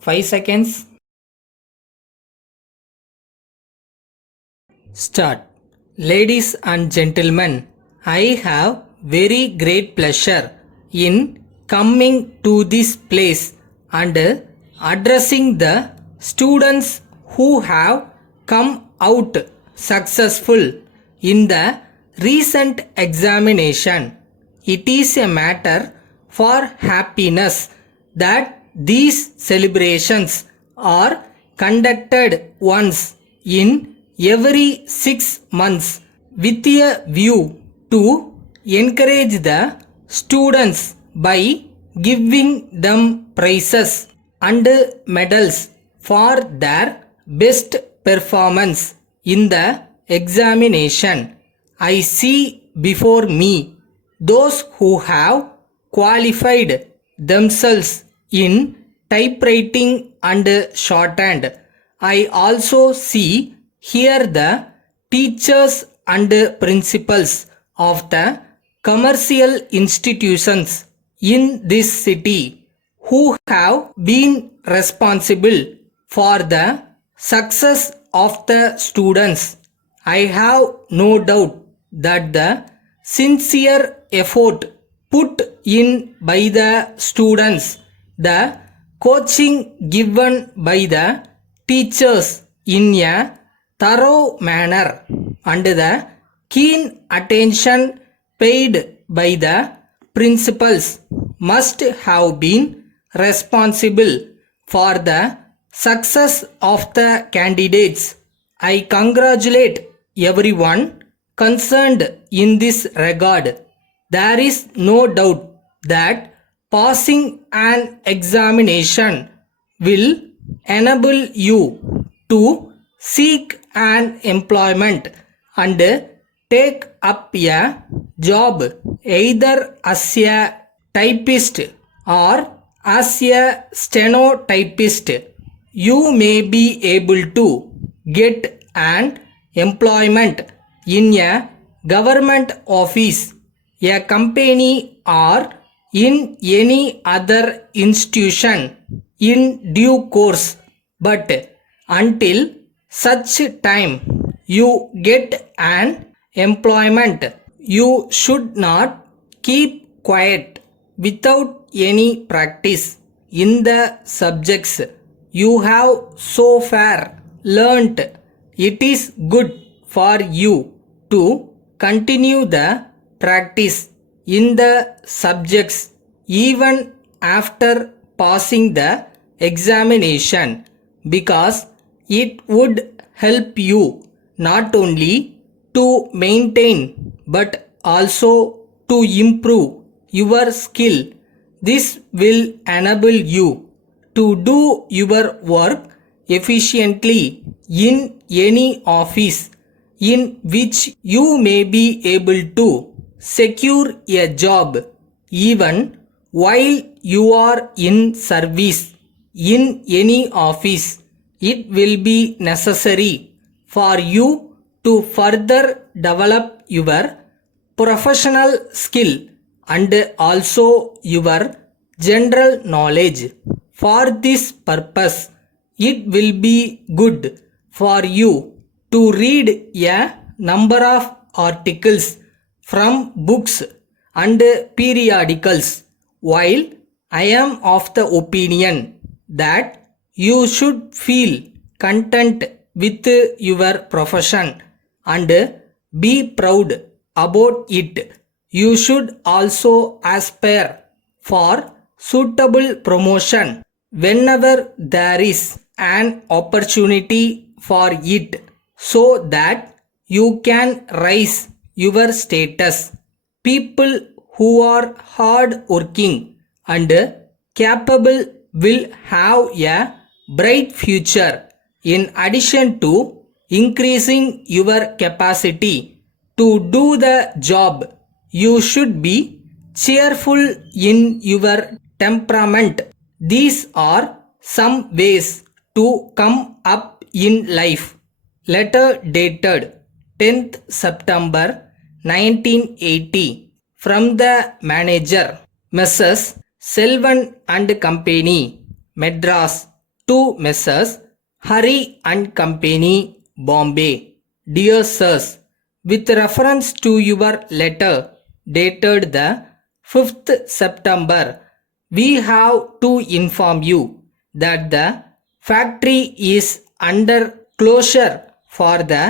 5 seconds. Start. Ladies and gentlemen, I have very great pleasure in coming to this place and addressing the students who have come out successful in the recent examination. It is a matter for happiness that these celebrations are conducted once in every 6 months with a view to encourage the students by giving them prizes and medals for their best performance in the examination. I see before me those who have qualified themselves in typewriting and shorthand. I also see here the teachers and principals of the commercial institutions in this city who have been responsible for the success of the students. I have no doubt that the sincere effort put in by the students, the coaching given by the teachers in a thorough manner, and the keen attention paid by the principals must have been responsible for the success of the candidates. I congratulate everyone concerned in this regard. There is no doubt that passing an examination will enable you to seek an employment and take up a job either as a typist or as a stenotypist. You may be able to get an employment in a government office, a company, or in any other institution in due course, but until such time you get an employment, you should not keep quiet without any practice in the subjects you have so far learnt. It is good for you to continue the practice in the subjects even after passing the examination, because it would help you not only to maintain but also to improve your skill. This will enable you to do your work efficiently in any office in which you may be able to secure a job even while you are in service in any office. It will be necessary for you to further develop your professional skill and also your general knowledge. For this purpose, it will be good for you to read a number of articles from books and periodicals. While I am of the opinion that you should feel content with your profession and be proud about it, you should also aspire for suitable promotion whenever there is an opportunity for it, so that you can rise your status. People who are hard working and capable will have a bright future. In addition to increasing your capacity to do the job, you should be cheerful in your temperament. These are some ways to come up in life. Letter dated 10th September 1980 from the manager, Messrs. Selvan and Company, Madras, to Messrs. Hari and Company, Bombay. Dear Sirs, with reference to your letter dated the 5th September, we have to inform you that the factory is under closure for the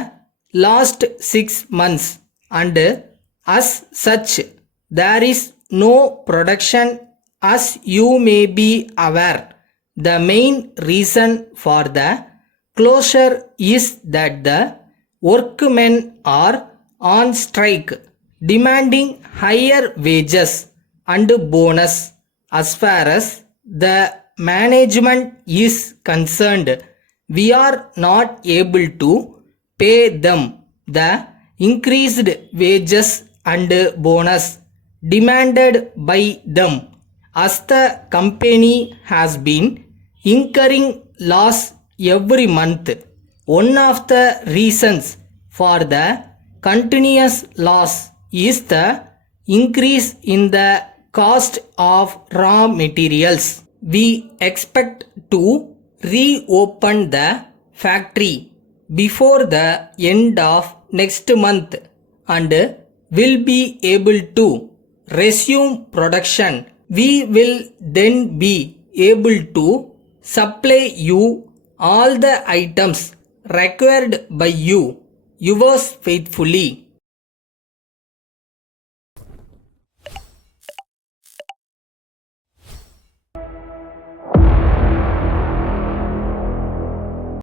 last 6 months and as such there is no production as you may be aware. The main reason for the closure is that the workmen are on strike demanding higher wages and bonus. As far as the management is concerned, we are not able to pay them the increased wages and bonus demanded by them, as the company has been incurring loss every month. One of the reasons for the continuous loss is the increase in the cost of raw materials. We expect to reopen the factory before the end of next month and will be able to resume production. We will then be able to supply you all the items required by you. Yours faithfully,